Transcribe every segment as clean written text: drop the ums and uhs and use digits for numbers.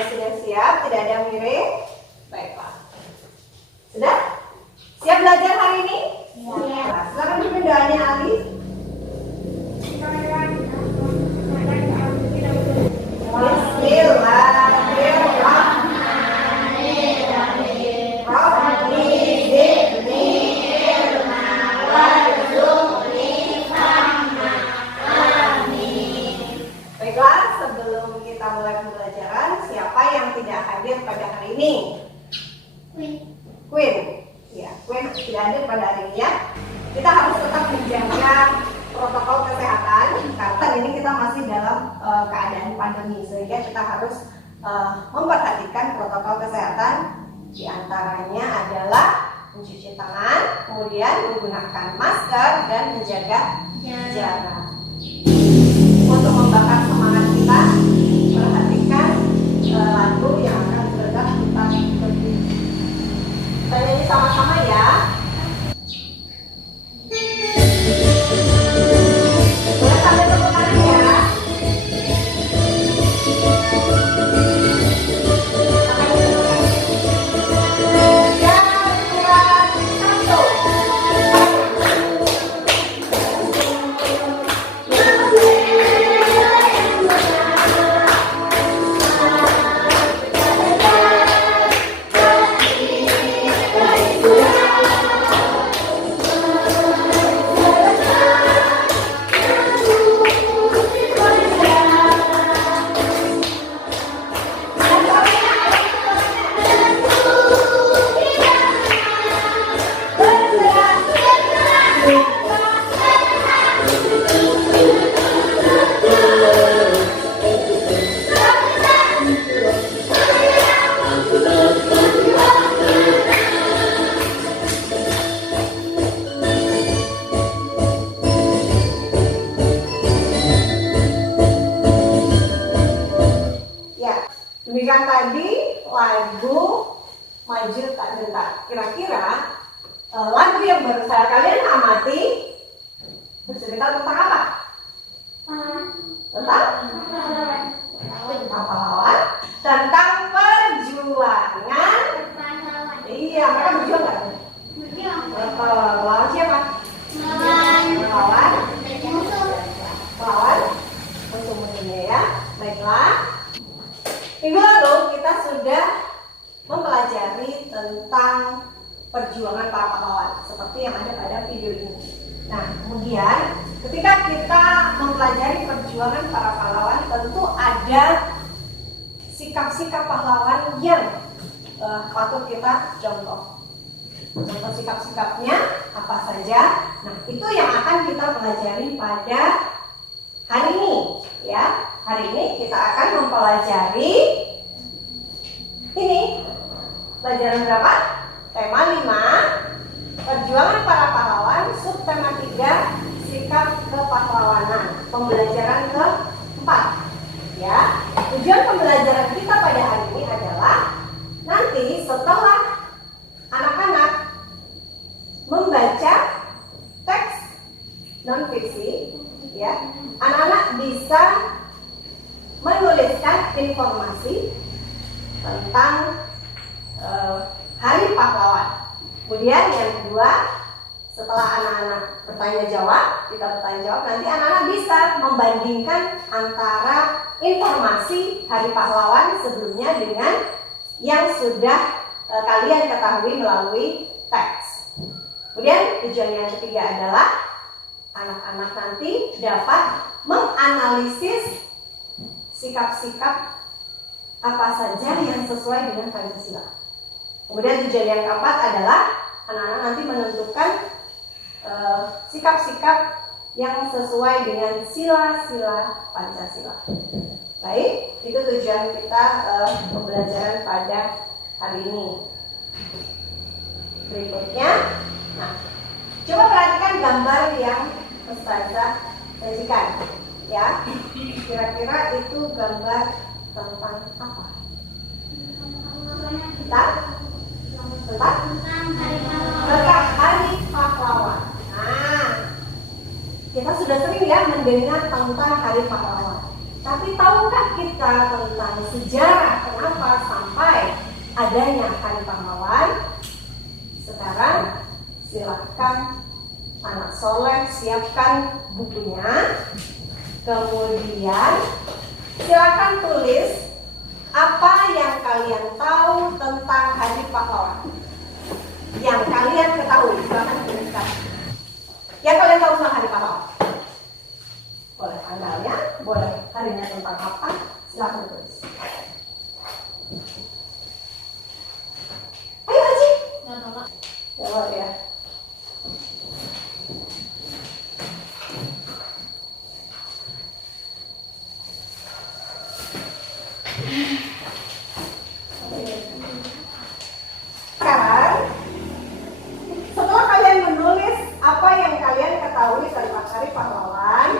Semuanya sudah siap? Tidak ada yang mirip? Baiklah. Sudah? Siap belajar hari ini? Iya. Nah, silakan pimpin doanya Ali. Bismillahirrahmanirrahim. Rabbi zidni ilma warzuqni fahma. Amin. Baiklah, sebelum kita mulai pembelajaran, siapa yang tidak hadir pada hari ini? Queen. Ya, Queen tidak hadir pada hari ini ya. Kita harus tetap menjaga protokol kesehatan karena ini kita masih dalam keadaan pandemi, sehingga kita harus memperhatikan protokol kesehatan. Di antaranya adalah mencuci tangan, kemudian menggunakan masker dan menjaga jarak. Untuk membakar semangat kita, perhatikan lagu yang akan sudah kita ikuti. Kita nyanyi sama-sama ya. Boleh sambil tepuk tangan ya. Demikian tadi lagu Maju Tak Gentar. Kira-kira lagu yang baru saya kalian amati bercerita tentang apa? Tentang pahlawan, tentang perjuangan. Iya, mereka berjuang nggak? Melawan siapa? Melawan musuh-musuhnya ya. Baiklah. Minggu lalu kita sudah mempelajari tentang perjuangan para pahlawan seperti yang ada pada video ini. Nah, kemudian ketika kita mempelajari perjuangan para pahlawan, tentu ada sikap-sikap pahlawan yang patut kita contoh. Contoh sikap-sikapnya apa saja? Nah, itu yang akan kita pelajari pada hari ini, ya. Hari ini kita akan mempelajari ini. Pelajaran berapa? Tema 5, perjuangan para pahlawan, subtema 3, sikap kepahlawanan. Pembelajaran ke-4. Ya. Tujuan pembelajaran kita pada hari ini adalah nanti setelah anak-anak membaca teks non-fiksi, ya, anak-anak bisa menuliskan informasi tentang Hari Pahlawan. Kemudian yang kedua, setelah anak-anak bertanya jawab, kita bertanya jawab, nanti anak-anak bisa membandingkan antara informasi Hari Pahlawan sebelumnya dengan yang sudah kalian ketahui melalui teks. Kemudian tujuan yang ketiga adalah anak-anak nanti dapat menganalisis sikap-sikap apa saja yang sesuai dengan Pancasila. Kemudian tujuan yang keempat adalah anak-anak nanti menentukan sikap-sikap yang sesuai dengan sila-sila Pancasila. Baik, itu tujuan kita pembelajaran pada hari ini. Berikutnya, nah, coba perhatikan gambar yang Ustazah sajikan. Ya, kira-kira itu gambar tentang apa? Tentang Hari Pahlawan. Nah, kita sudah sering ya mendengar tentang Hari Pahlawan. Tapi tahukah kita tentang sejarah kenapa apa sampai adanya Hari Pahlawan. Sekarang silakan anak soleh siapkan bukunya. Kemudian silakan tulis apa yang kalian tahu tentang Hari Pahlawan. Yang kalian ketahui, silakan tuliskan. Yang kalian tahu tentang Hari Pahlawan. Boleh tanggalnya, boleh harinya tentang apa, silakan tulis. Ayo Aji. Jawab ya. Sekarang, setelah kalian menulis apa yang kalian ketahui tentang Hari Pahlawan,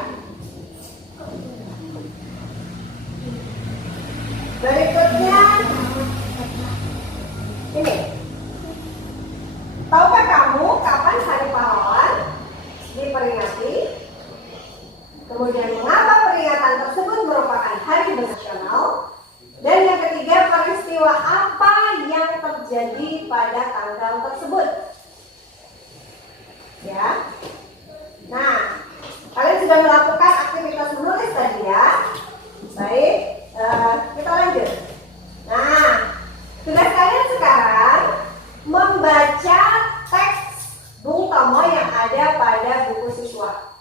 berikutnya ini. Tahukah kamu kapan Hari Pahlawan diperingati? Kemudian mengapa peringatan tersebut merupakan hari nasional? Dan yang ketiga, peristiwa apa yang terjadi pada tanggal tersebut? Ya. Nah, kalian sudah melakukan aktivitas menulis tadi ya. Baik, kita lanjut. Nah, tugas kalian sekarang membaca teks Bung Tomo yang ada pada buku siswa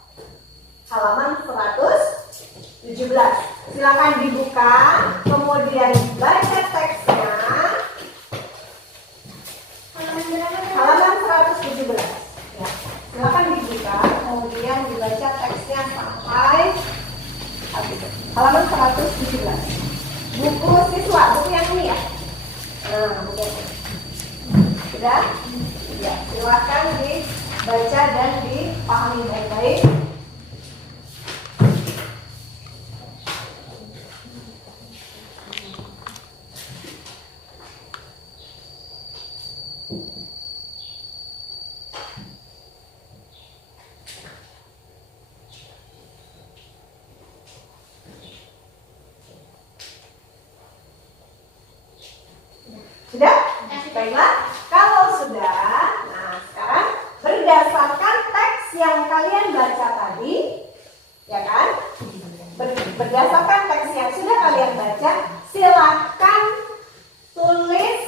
halaman 117. Silakan dibuka, kemudian baca teksnya. Halaman 117. Ya, silakan dibuka, kemudian dibaca teksnya sampai habis. Halaman 117. Buku siswa, buku yang ini ya. Nah, buku ini. Sudah? Ya, silakan dibaca dan dipahami baik-baik. Sudah? Baiklah. Kalau sudah, nah sekarang berdasarkan teks yang kalian baca tadi, ya kan? Berdasarkan teks yang sudah kalian baca, silakan tulis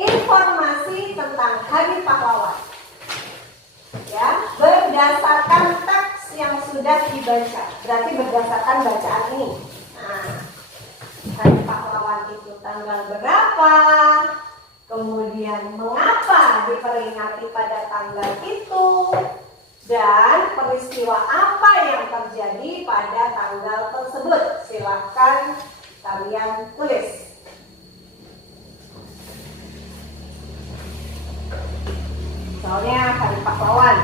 informasi tentang Hari Pahlawan. Ya, berdasarkan teks yang sudah dibaca. Berarti berdasarkan bacaan ini. Nah, Hari Pahlawan itu tanggal berapa? Kemudian mengapa diperingati pada tanggal itu? Dan peristiwa apa yang terjadi pada tanggal tersebut? Silakan kalian tulis. Misalnya Hari Pahlawan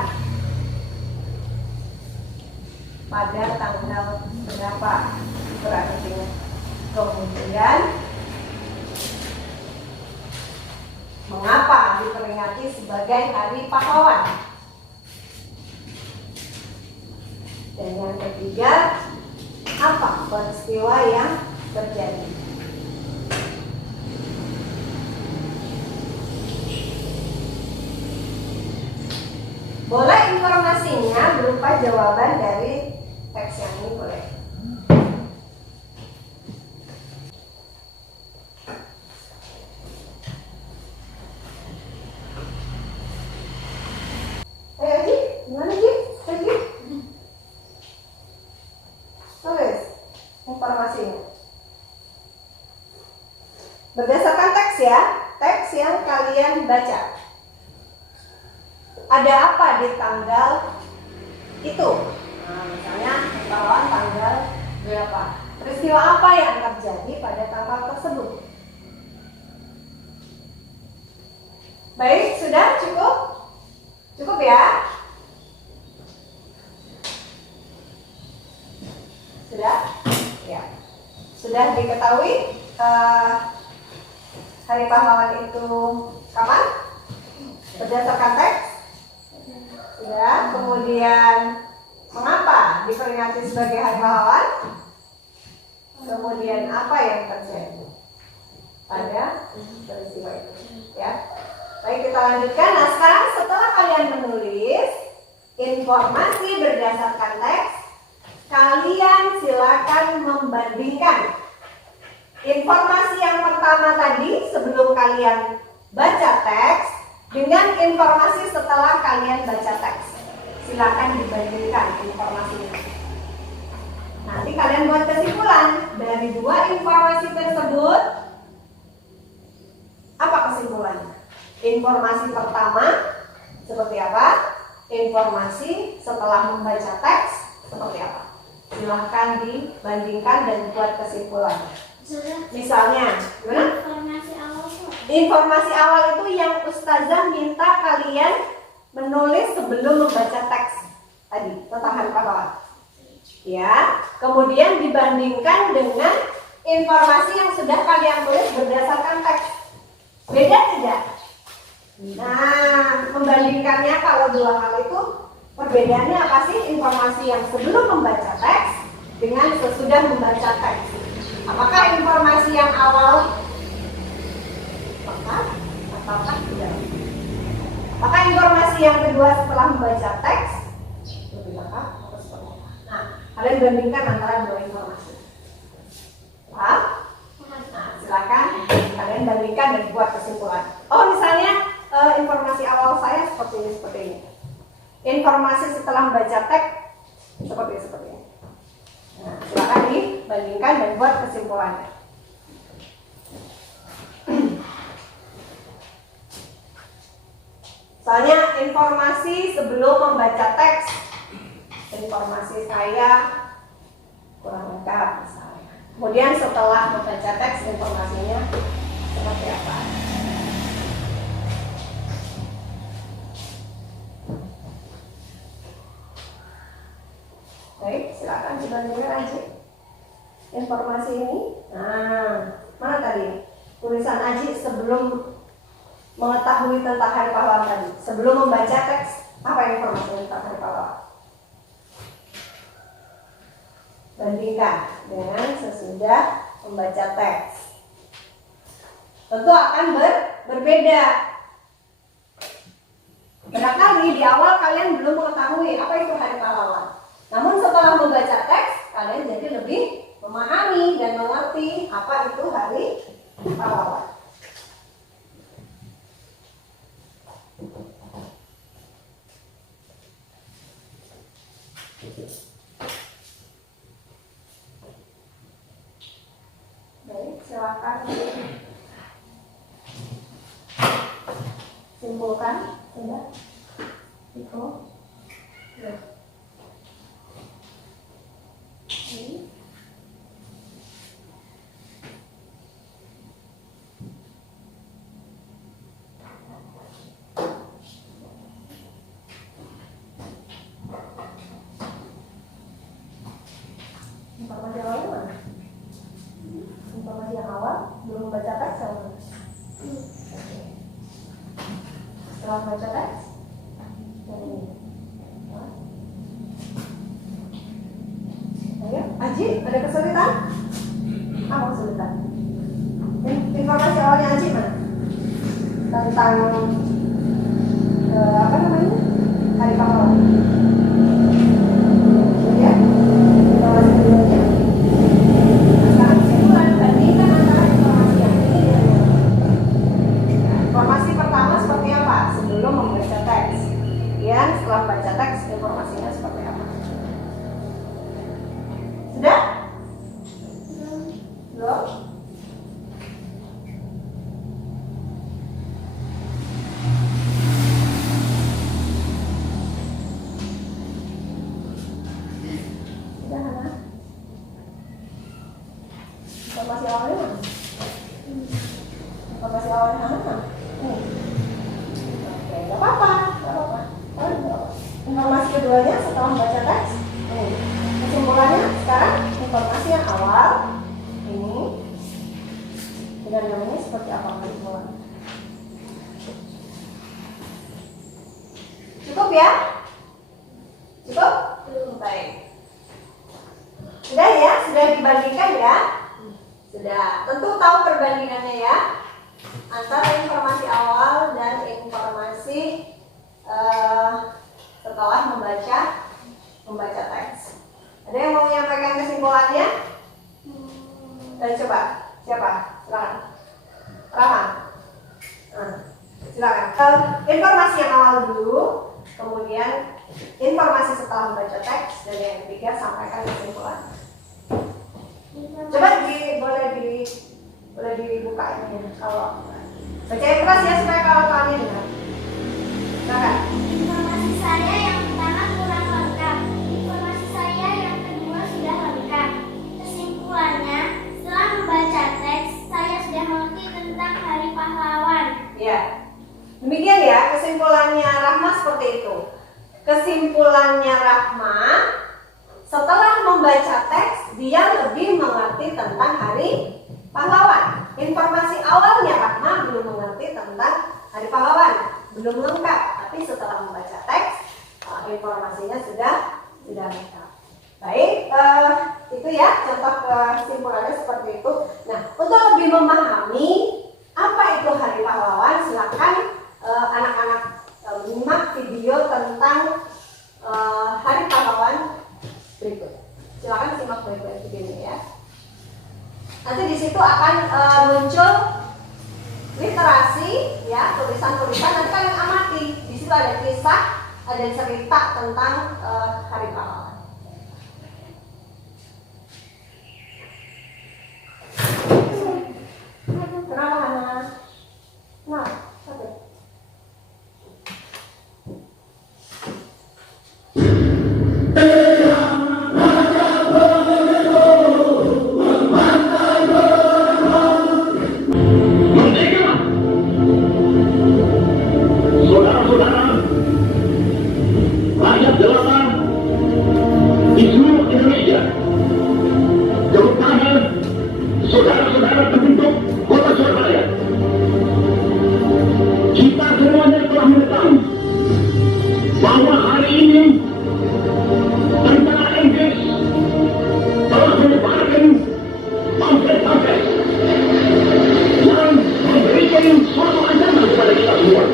pada tanggal berapa? Berarti kemudian mengapa diperingati sebagai Hari Pahlawan? Dan yang ketiga, apa peristiwa yang terjadi? Boleh informasinya berupa jawaban dari teks yang ini, boleh. Ayo Ji, gimana Ji? Ji? Tulis informasinya. Berdasarkan teks ya, teks yang kalian baca. Ada apa di tanggal itu? Nah, misalnya pahlawan tanggal berapa? Peristiwa apa yang terjadi pada tanggal tersebut? Baik, sudah cukup? Cukup ya? Sudah? Ya. Sudah diketahui Hari Pahlawan itu kapan? Berdasarkan teks? Sudah. Kemudian mengapa diperingati sebagai Hari Pahlawan? Kemudian apa yang terjadi pada peristiwa itu, ya. Baik, kita lanjutkan. Nah, sekarang setelah kalian menulis informasi berdasarkan teks, kalian silakan membandingkan informasi yang pertama tadi sebelum kalian baca teks dengan informasi setelah kalian baca teks. Silakan dibandingkan informasinya. Nanti kalian buat kesimpulan dari dua informasi tersebut. Apa kesimpulannya? Informasi pertama seperti apa? Informasi setelah membaca teks seperti apa? Silahkan dibandingkan dan buat kesimpulan. Misalnya, gimana? Informasi awal itu yang Ustazah minta kalian menulis sebelum membaca teks tadi tentang hari pahlawan. Ya, kemudian dibandingkan dengan informasi yang sudah kalian tulis berdasarkan teks. Beda tidak? Nah, membandingkannya kalau dua hal itu perbedaannya apa sih? Informasi yang sebelum membaca teks dengan sesudah membaca teks. Apakah informasi yang awal tepat ataukah tidak? Apakah informasi yang kedua setelah membaca teks lebih lengkap atau seperti apa? Nah, kalian bandingkan antara dua informasi. Paham? Nah, silakan kalian bandingkan dan buat kesimpulan. Oh, misalnya informasi awal saya seperti ini. Informasi setelah membaca teks seperti ini. Nah, silakan dibandingkan dan buat kesimpulannya. Soalnya informasi sebelum membaca teks, informasi saya kurang lengkap misalnya. Kemudian setelah membaca teks, informasinya seperti apa? Baik, silakan dibandingkan aja informasi ini. Nah, mana tadi tulisan Aji sebelum mengetahui tentang hari pahlawan tadi, sebelum membaca teks, apa informasi tentang hari pahlawan? Bandingkan dengan sesudah membaca teks. Tentu akan berbeda. Barangkali di awal kalian belum mengetahui apa itu hari pahlawan. Namun setelah membaca teks, kalian jadi lebih memahami dan mengerti apa itu hari pahlawan. Baik, silakan simpulkan. Sudah? Itu. Ya. Informasi awalnya mana? Informasi yang awal belum membaca teks sama? Setelah membaca teks, yang ini. Ayo, Aji, ada kesulitan? Apa kesulitan? Informasi awalnya Aji mana? Tentang apa namanya? Hari pahlawan. Ya, informasi keduanya. Sekarang kesimpulan bandingkan antara informasi yang ini dengan yang ini. Informasi pertama seperti apa? Sebelum membaca teks. Kemudian setelah baca teks, informasinya seperti apa? Sudah? Belum? Sudah, Hana? Informasi awalnya mana? Informasi awalnya Hana mana? Oke, gak apa-apa. Informasi keduanya setelah membaca teks. Kesimpulannya sekarang informasi yang awal ini dengan yang ini seperti apa kesimpulannya? Cukup ya? Cukup? Baik. Sudah ya? Sudah dibandingkan ya? Tentu tahu perbandingannya ya, antara informasi awal dan informasi setelah membaca teks. Ada yang mau menyampaikan kesimpulannya? Dan coba, siapa? Silakan. Rahman. Silakan. Informasi yang awal dulu, kemudian informasi setelah membaca teks, dan yang ketiga sampaikan kesimpulan. Coba boleh dibuka ini kalau baca yang keras ya supaya kawan-kawannya dengar. Silakan. Informasi saya yang pertama kurang lengkap. Informasi saya yang kedua sudah lengkap. Kesimpulannya, setelah membaca teks, saya sudah mengerti tentang Hari Pahlawan. Ya, demikian ya kesimpulannya Rahma seperti itu. Kesimpulannya Rahma, setelah membaca teks, dia lebih mengerti tentang Hari Pahlawan. Informasi awalnya Rahma belum mengerti tentang Hari Pahlawan, belum lengkap. Tapi setelah membaca teks, informasinya sudah lengkap. Baik, itu ya contoh kesimpulannya seperti itu. Nah, untuk lebih memahami apa itu Hari Pahlawan, silakan anak-anak menyimak video tentang Hari Pahlawan berikut. Silakan simak baik-baik videonya ya. Nanti di situ akan muncul literasi ya, tulisan-tulisan. Nanti kalian amati. Di situ ada kisah, ada cerita tentang Hari Pahlawan. Kenapa Hana? Nah, satu. Saudara-saudara, rakyat jelata di seluruh Indonesia, terutama saudara-saudara penduduk Kota Surabaya, kita semuanya telah mengetahui bahwa hari ini tentara Inggris telah menyebarkan pamflet-pamflet yang memberikan suatu ancaman kepada kita semua.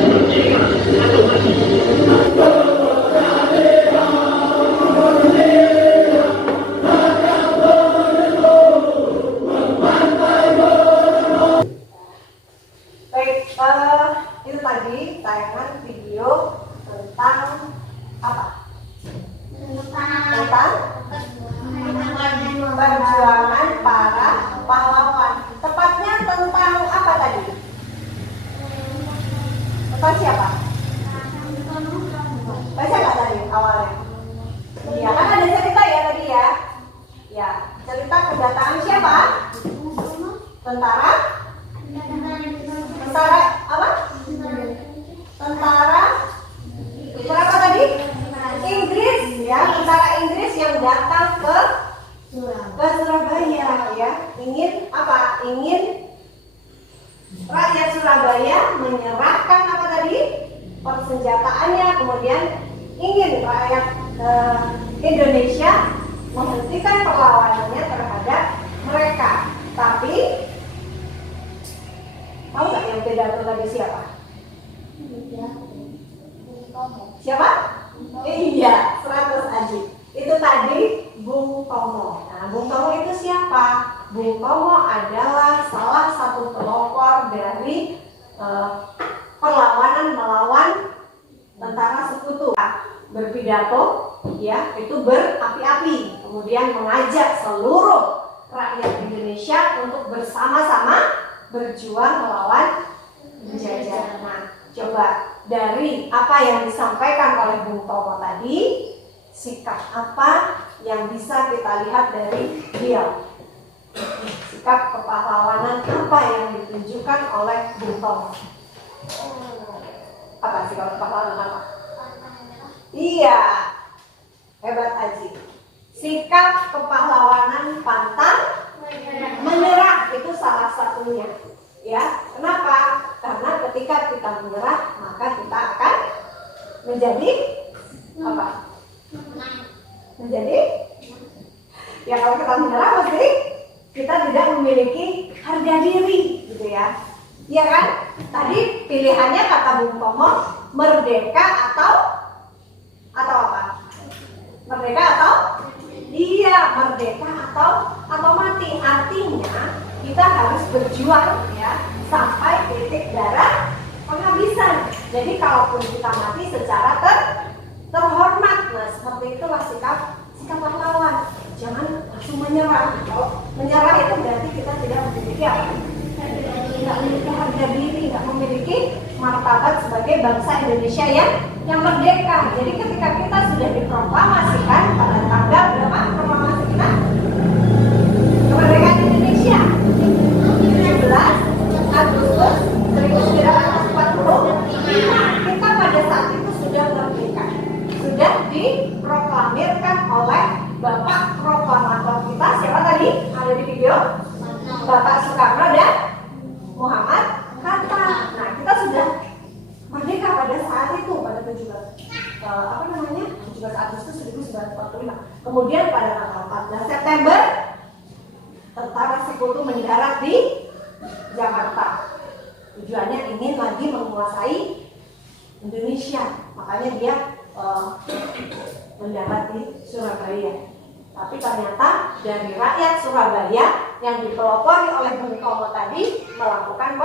Merdeka atau mati. Baik, itu tadi tayangan video tentang apa? Tentang perjuangan para pahlawan. Tepatnya tentang apa tadi? Tentang siapa? Baca nggak tadi awalnya? Iya, kan ada cerita ya tadi ya. Ya, cerita kedatangan siapa? Tentara apa? Tentara apa tadi? Inggris ya, tentara Inggris yang datang ke Surabaya ya. Ingin apa? Ingin rakyat Surabaya menyerahkan apa tadi? Persenjataannya, kemudian ingin rakyat Indonesia menghentikan perlawanannya terhadap mereka. Tapi tahu nggak yang pidato tadi siapa? Siapa? Iya, 100 Aji. Itu tadi Bung Tomo. Nah, Bung Tomo itu siapa? Bung Tomo adalah salah satu pelopor dari perlawanan melawan tentara sekutu. Berpidato, ya, itu berapi-api. Kemudian mengajak seluruh rakyat Indonesia untuk bersama-sama berjuang melawan penjajah. Nah, coba dari apa yang disampaikan oleh Bung Tomo tadi, sikap apa yang bisa kita lihat dari dia? Sikap kepahlawanan apa yang ditunjukkan oleh Bung Tomo? Apa sikap kepahlawanan apa? Iya, hebat Aji. Sikap kepahlawanan pantang menyerah itu salah satunya. Ya, kenapa? Karena ketika kita menyerah, maka kita akan menjadi apa? Menjadi ya, kalau kita menyerah pasti kita tidak memiliki harga diri, gitu ya. Iya kan? Tadi pilihannya kata Bung Tomo, merdeka atau apa? Merdeka atau? Iya, merdeka atau mati. Artinya kita harus berjuang ya sampai titik darah penghabisan. Jadi kalaupun kita mati secara terhormat, nah seperti itulah sikap pahlawan. Jangan langsung menyerah. Kalau menyerah itu berarti kita tidak memiliki apa? Tidak memiliki harga diri, tidak memiliki martabat sebagai bangsa Indonesia yang merdeka. Jadi ketika kita sudah diproklamasikan pada tanggal berapa proklamasi kita? Kemerdekaan Indonesia 17 Agustus 1945. Kita pada saat itu sudah merdeka, sudah diproklamirkan oleh Bapak Proklamator kita. Siapa tadi? Ada di video? Bapak Soekarno dan Muhammad Hatta. Nah, kita sudah merdeka pada saat itu, pada 17 Agustus 1945. Kemudian pada tanggal 14 September tentara Sekutu mendarat di Jakarta. Tujuannya ingin lagi menguasai Indonesia, makanya dia mendarat di Surabaya. Tapi ternyata dari rakyat Surabaya yang dipelopori oleh Bung Tomo tadi melakukan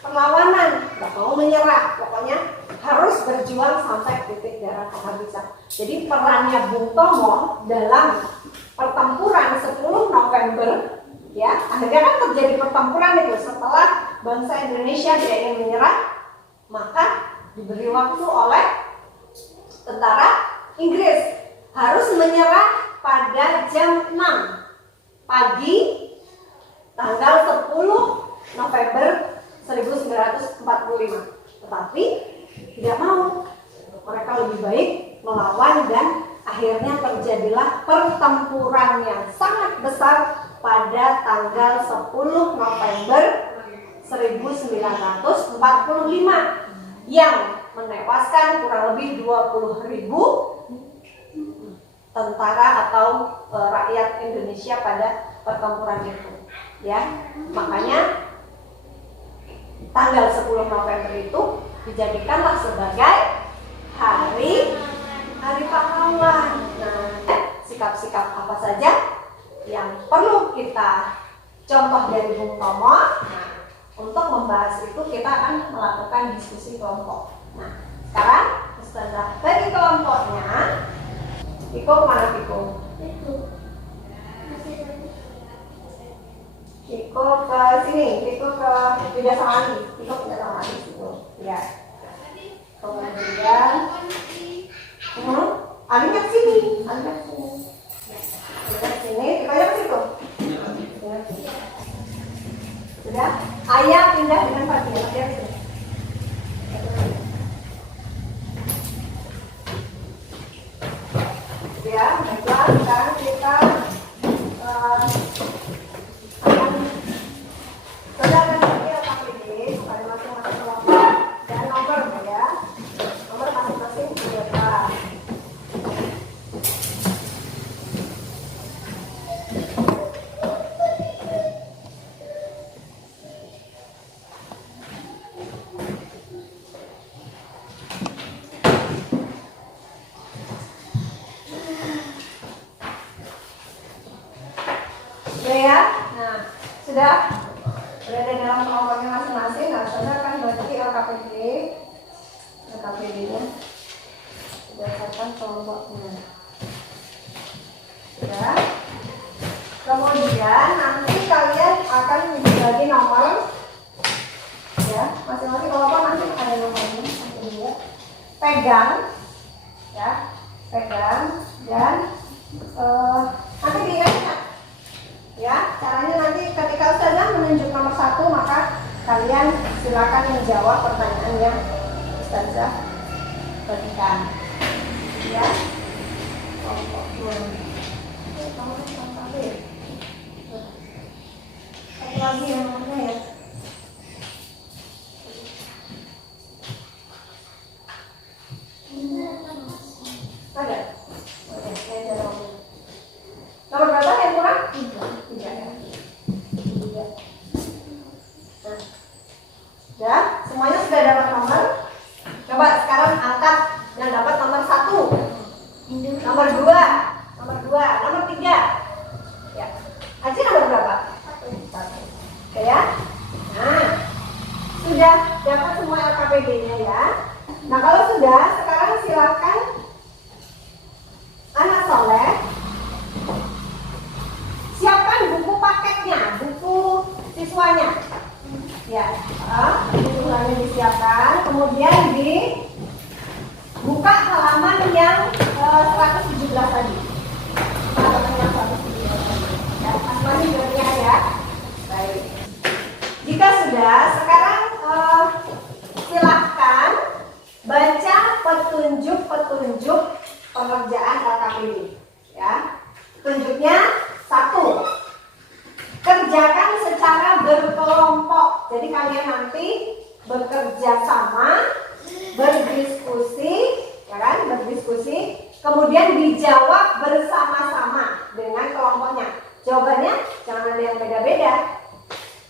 perlawanan, nggak mau menyerah, pokoknya harus berjuang sampai titik darah penghabisan. Jadi perannya Bung Tomo dalam pertempuran 10 November, ya, akhirnya kan terjadi pertempuran itu setelah bangsa Indonesia tidak ingin menyerah, maka diberi waktu oleh tentara Inggris harus menyerah pada jam 6 pagi tanggal 10 November 1945. Tetapi tidak mau, mereka lebih baik melawan dan akhirnya terjadilah pertempuran yang sangat besar pada tanggal 10 November 1945 yang menewaskan kurang lebih 20.000 tentara atau rakyat Indonesia pada pertempuran itu, ya. Makanya tanggal 10 November itu dijadikanlah sebagai hari pahlawan. Nah, sikap-sikap apa saja yang perlu kita contoh dari Bung Tomo. Nah, untuk membahas itu kita akan melakukan diskusi kelompok. Nah, sekarang Ustazah bagi kelompoknya. Piko kemana Piko? Piko ke sini, Piko ke Beda Samali. Piko Beda Samali situ. Ya. Kemudian Alin ke sini, Alin ke sini. Ke sini, Pikonya ke situ. Sudah? Ayah pindah dengan Fatia ke sini. Ya, baiklah, sekarang kita akan bagi letak ini pada masing-masing kelompok dan nomor ya, nomor masing-masing berapa. Sudah berada dalam kelompoknya masing-masing. Nah, saudara akan bagi LKPD-nya berdasarkan kelompoknya. Sudah. Kemudian nanti kalian akan dibagi nomor, ya, masing-masing kelompok nanti ada nomornya. Pegang, ya, pegang dan nanti diingat. Ya, caranya nanti ketika Ustazah menunjuk nomor 1, maka kalian silakan menjawab pertanyaan yang Ustazah berikan. Ya. Satu lagi yang nomornya ya. Ada? Oke, saya jawab. Nomor berapa yang kurang? 3 ya. 3. Oke ya. Nah, sudah dapat semua LKPD-nya ya. Nah, kalau sudah, sekarang silakan anak soleh siapkan buku paketnya, buku siswanya. Ya, buku siswanya disiapkan, kemudian dibuka halaman yang 117 tadi. Halaman yang 117 tadi. Ya, Asmani berlihat ya. Baik. Jika sudah, sekarang silahkan baca petunjuk-petunjuk pengerjaan LKPD. Ya, petunjuknya 1. Kerjakan secara berkelompok. Jadi kalian nanti bekerja sama, berdiskusi, ya kan? Berdiskusi, kemudian dijawab bersama-sama dengan kelompoknya. Jawabannya jangan ada yang beda-beda.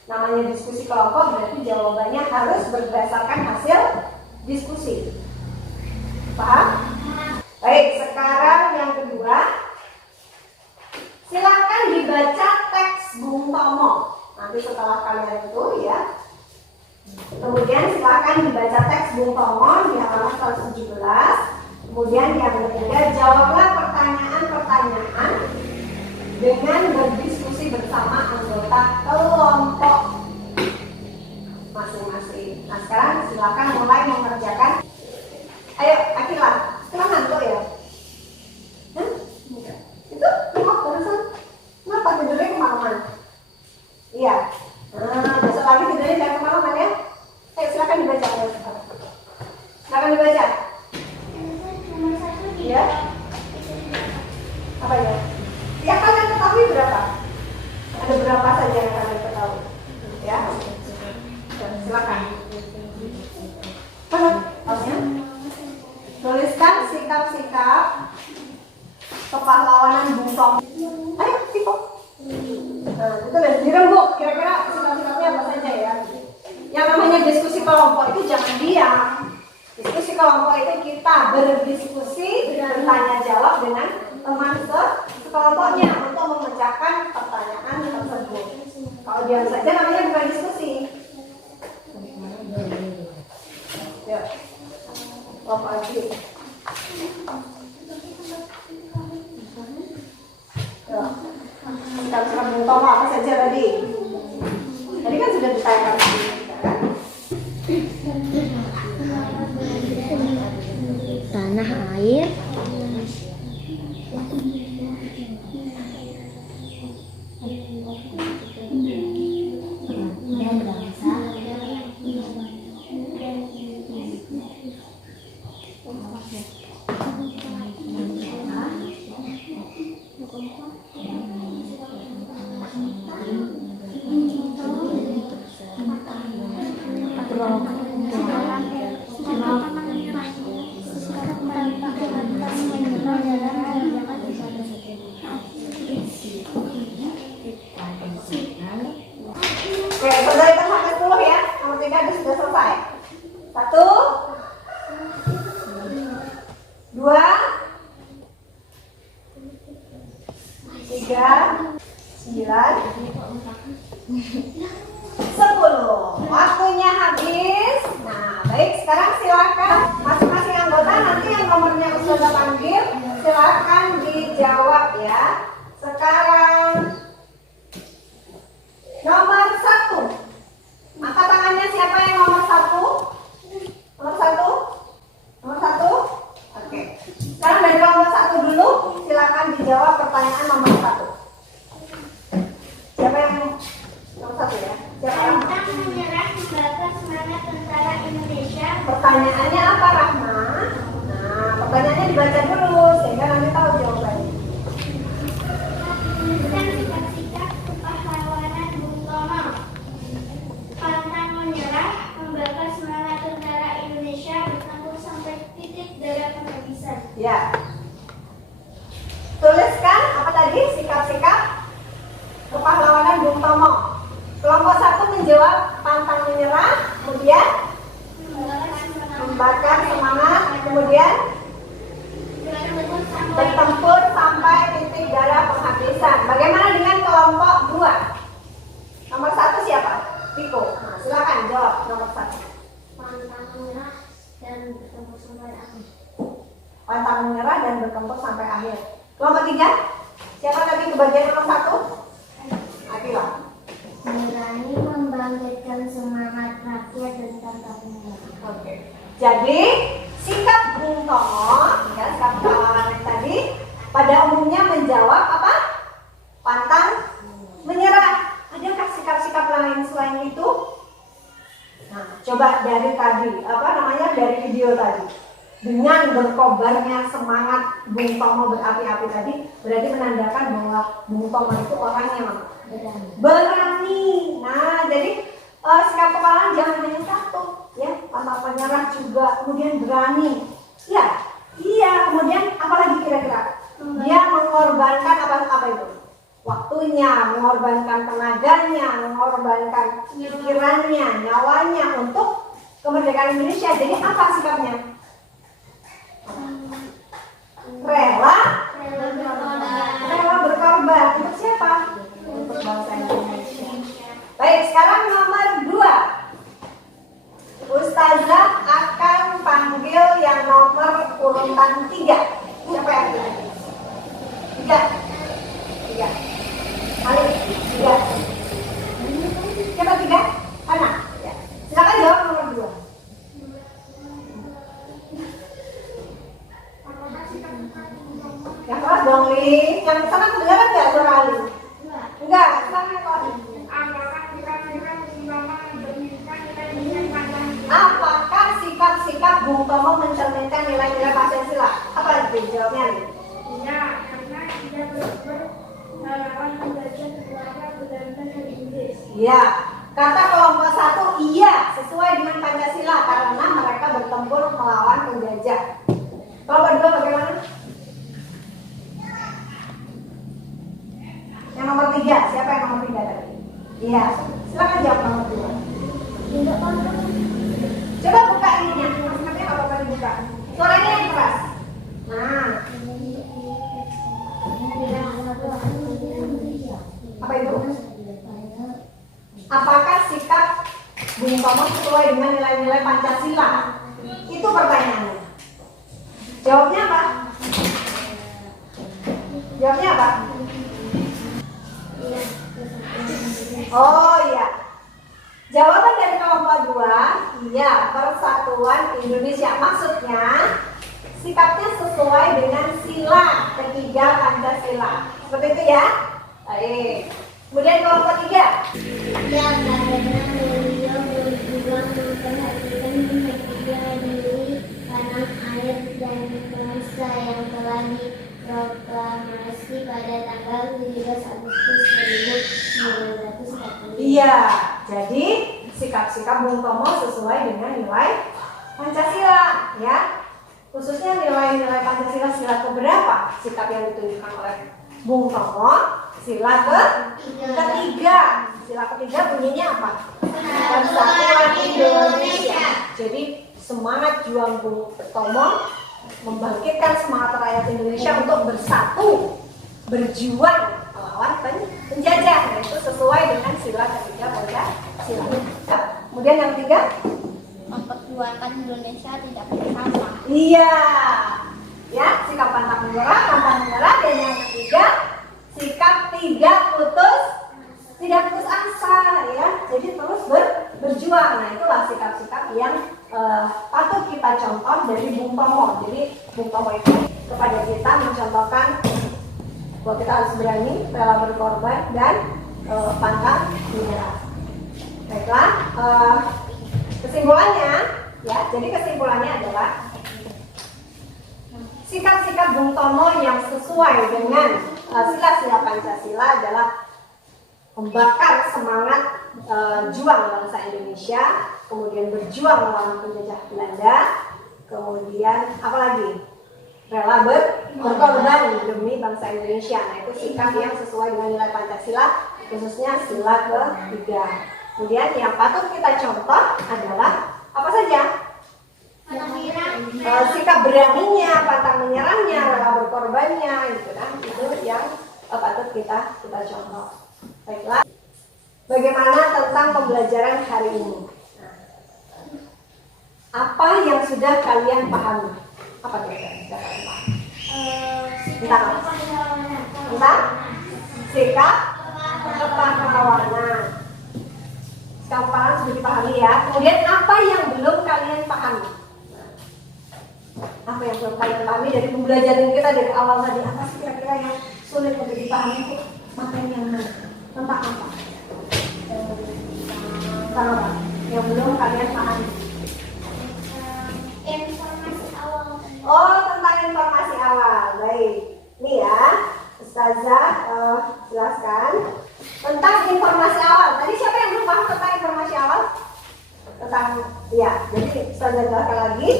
Namanya diskusi kelompok berarti jawabannya harus berdasarkan hasil diskusi. Paham? Baik, sekarang yang kedua, silakan dibaca teks Bung Tomo. Nanti setelah kalian itu ya. Kemudian silakan dibaca teks Bung Tomo di halaman 117. Kemudian yang ketiga, jawablah pertanyaan-pertanyaan dengan berdiskusi bersama anggota kelompok masing-masing. Nah, sekarang silakan mulai mengerjakan. Ayo, Akila, sekarang ngantuk ya? Hah? Itu rumah barusan. Kenapa tidurnya kemalaman? Iya. Nah, besok lagi tidurnya jangan kemalaman ya. Ayo, silakan dibaca. Silakan dibaca. Iya. Apa ya? Ya, kalian ketahui berapa? Ada berapa saja yang kalian ketahui? Ya. Silakan. Mana? Tuliskan sikap-sikap kepahlawanan Bung Tomo. Ayo, Tiko. Nah, itu udah dirembuk. Kira-kira sikap-sikapnya apa saja ya? Yang namanya diskusi kelompok itu jangan diam. Diskusi kelompok itu kita berdiskusi, bertanya jawab dengan teman sekelompoknya untuk memecahkan pertanyaan tersebut. Kalau diam saja namanya bukan diskusi. Ya. Kelompok lagi. Ya. Kita Bung Tomo apa saja tadi? Tadi kan sudah ditanyakan kan? Tanah air, dan bangsa. Oke, saudara hitung sampai 10 ya. Nomor 3 itu sudah selesai. 1, 2, 3, 9, 10. Waktunya habis. Nah, baik, sekarang silakan masing-masing anggota nanti yang nomornya sudah panggil, silakan dijawab ya. Sekarang nomor 1. Angkat tangannya siapa yang nomor 1? Nomor 1? Nomor 1? Oke. Sekarang dari nomor 1 dulu, silakan dijawab pertanyaan nomor 1. Siapa yang nomor 1 ya? Siapa yang Pantang menyerah membakar semangat tentara Indonesia. Pertanyaannya apa, Rahma? Nah, pertanyaannya dibaca dulu sehingga nanti tahu jawabannya. Tuliskan sikap-sikap kepahlawanan Bung Tomo. Pantang menyerah membakar semangat tentara Indonesia bertempur sampai titik darah penghabisan. Ya. Tuliskan apa tadi? Sikap-sikap kepahlawanan Bung Tomo. Kelompok 1 menjawab pantang menyerah, kemudian Membakar semangat membakar semangat, kemudian apa? Piko. Nah, silakan jawab nomor 1. Pantang menyerah dan bertempur sampai akhir. Pantang menyerah dan bertempur sampai akhir. Kelompok 3. Siapa tadi kebagian nomor 1? Akila. Berani membangkitkan semangat rakyat dan tanpa menyerah. Oke. Jadi sikap Bung Tomo, ya, sikap kawan tadi pada umumnya menjawab apa? Pantang menyerah. Adakah sikap-sikap lain selain itu? Nah, coba dari tadi, dari video tadi. Dengan berkobarnya semangat Bung Tomo berapi-api tadi, berarti menandakan bahwa Bung Tomo itu orang yang berani. Nah, jadi sikap kepalaan jangan hanya satu, ya, pantang menyerah juga, kemudian berani. Ya, iya, kemudian apalagi kira-kira? Dia mengorbankan apa itu? Waktunya, mengorbankan tenaganya, mengorbankan pikirannya, nyawanya untuk kemerdekaan Indonesia. Jadi apa sikapnya? Rela berkorban. Untuk siapa? Untuk bangsa Indonesia. Baik, sekarang nomor 2. Ustazah akan panggil yang nomor urutan 3. Siapa yang pilih? 3. Kali 3. Siapa 3? Ana. Ya. Silakan jawab nomor 2. Yang keras dong, Li. Yang sana kedengaran nggak suara Ali? Enggak. Silakan kok. Apakah sikap-sikap Bung Tomo mencerminkan nilai-nilai Pancasila? Apa itu jawabnya, Li? Iya, karena tidak berubah melawan penjajah keluarga berdasarkan dari Inggris. Iya. Kata kelompok 1 iya, sesuai dengan Pancasila karena mereka bertempur melawan penjajah. Kelompok 2 bagaimana? Yang nomor 3, siapa yang nomor 3 tadi? Iya, silakan jawab nomor 2. Tidak pantang. Coba buka ininya, maskernya nggak apa-apa dibuka. Suaranya yang keras. Nah, apa itu? Apakah sikap Bung Tomo sesuai dengan nilai-nilai Pancasila? Itu pertanyaannya. Jawabnya apa? Jawabnya apa? Oh iya. Jawaban dari kelompok 2, iya, Persatuan Indonesia. Maksudnya sikapnya sesuai dengan sila ketiga Pancasila. Seperti itu ya. Baik. Kemudian kelompok 3. Ya, karena beliau berjuang memperhatikan ketiga diri tanah air dan bangsa yang telah diproklamasi pada tanggal 17 Agustus 1945. Iya, jadi sikap-sikap Bung Tomo sesuai dengan nilai Pancasila, ya. Khususnya nilai-nilai Pancasila sila keberapa? Sikap yang ditunjukkan oleh Bung Tomo sila ketiga. Sila ketiga bunyinya apa? Persatuan Indonesia. Jadi semangat juang Bung Tomo membangkitkan semangat rakyat Indonesia untuk bersatu, berjuang melawan penjajah. Nah, itu sesuai dengan sila ketiga Pancasila. Kemudian yang 3, Memperjuangkan Indonesia tidak bersama. iya, ya, sikap pantang menyerah, dan yang ketiga sikap tidak putus asa, ya. Jadi terus berjuang. Nah, itulah sikap-sikap yang patut kita contoh dari Bung Tomo. Jadi Bung Tomo itu kepada kita mencontohkan bahwa kita harus berani, rela berkorban, dan pantang menyerah. Baiklah, kesimpulannya, ya. Jadi kesimpulannya adalah sikap-sikap Bung Tomo yang sesuai dengan sila-sila Pancasila adalah membakar semangat juang bangsa Indonesia, kemudian berjuang melawan penjajah Belanda, kemudian apalagi rela berkorban demi bangsa Indonesia. Nah, itu sikap yang sesuai dengan nilai Pancasila, khususnya sila ke-3. Kemudian yang patut kita contoh adalah apa saja? Sikap beraninya, pantang menyerahnya, rela berkorbannya, gitu kan? Itu yang patut kita contoh. Baiklah, bagaimana tentang pembelajaran hari ini. Nah, apa yang sudah kalian pahami? Apa kira-kira yang sudah kalian pahami? Tentang sikap kepahlawanan. Sikap kepahlawanan sudah dipahami ya. Kemudian apa yang belum kalian pahami? Apa yang belum kalian pahami dari pembelajaran kita dari awal tadi? Apa sih kira-kira yang sulit untuk dipahami itu? Materi yang mana? Tentang apa? Tentang apa? Yang belum kalian pahami? Informasi awal. Oh, tentang informasi awal. Baik. Ini ya, Ustazah jelaskan tentang informasi awal. Tadi siapa yang belum paham tentang informasi awal? Tentang, ya, jadi Ustazah jelaskan lagi.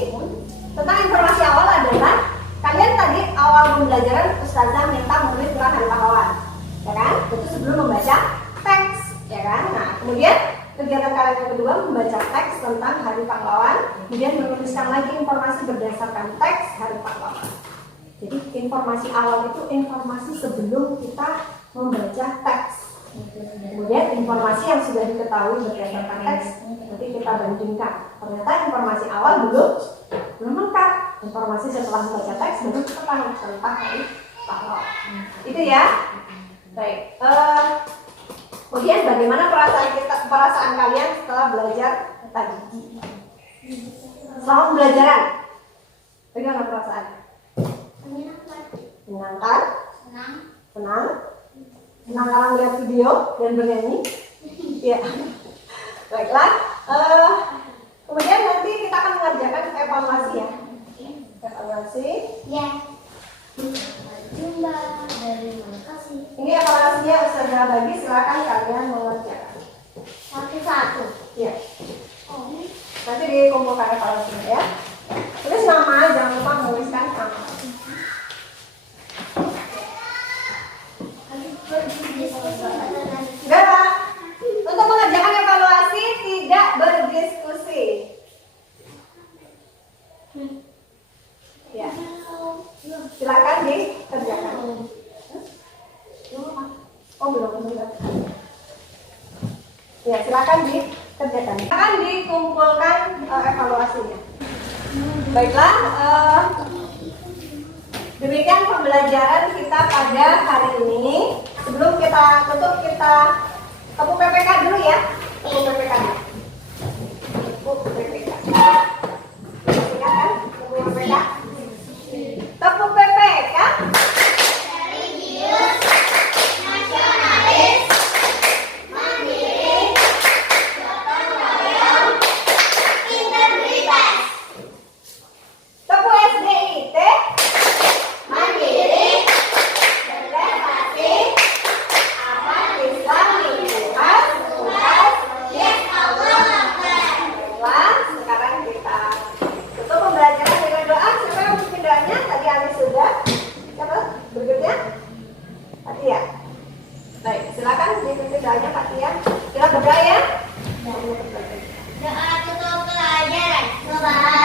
Tentang informasi awal adalah kalian tadi awal pembelajaran Ustazah minta menulis tentang hari pahlawan, ya kan? Itu sebelum membaca teks, ya kan? Nah, kemudian kegiatan kalian yang kedua membaca teks tentang hari pahlawan, kemudian menuliskan lagi informasi berdasarkan teks hari pahlawan. Jadi informasi awal itu informasi sebelum kita membaca teks. Kemudian informasi yang sudah diketahui berdasarkan teks nanti kita bandingkan. Ternyata informasi awal belum lengkap. Informasi setelah membaca teks baru kita tahu tentang hari pahlawan. Itu ya. Baik. Kemudian bagaimana perasaan kalian setelah belajar tadi? Selama pembelajaran, bagaimana perasaan? Menyenangkan? Senang? Senang kalau lihat video dan bernyanyi? Ya. Baiklah. Kemudian nanti kita akan mengerjakan evaluasi ya. Evaluasi. Ya. Jumlah dari makasih. Ini evaluasinya Ustazah bagi, silakan kalian mengerjakan. Satu-satu. Ya. Oh. Nanti dikumpulkan evaluasinya ya. Tulis nama, jangan lupa menuliskan nama. Enggak. Untuk mengerjakan evaluasi tidak berdiskusi. Ya. Silakan dikerjakan. Oh belum. Ya silakan dikerjakan. Akan dikumpulkan evaluasinya. Baiklah. Demikian pembelajaran kita pada hari ini. Sebelum kita tutup, kita tepuk PPK dulu ya. Tepuk PPK dulu. Tepuk PPK. Silakan tepuk PPK. Tepuk PPK. Religius, nasionalis, mandiri, gotong royong, integritas. Tepuk SDIT. Mandiri, Berprestasi. Aman Islam lingkungan. Tugas. yes Allah Akbar. Baiklah, sekarang kita tutup pembelajaran dengan doa. Siapa yang bikin doanya? Tadi Ali sudah. Siapa berikutnya? Fatia. Baik, silakan dipimpin doanya Fatia. Kita berdoa ya. Doa tutup pelajaran. Subhanallah.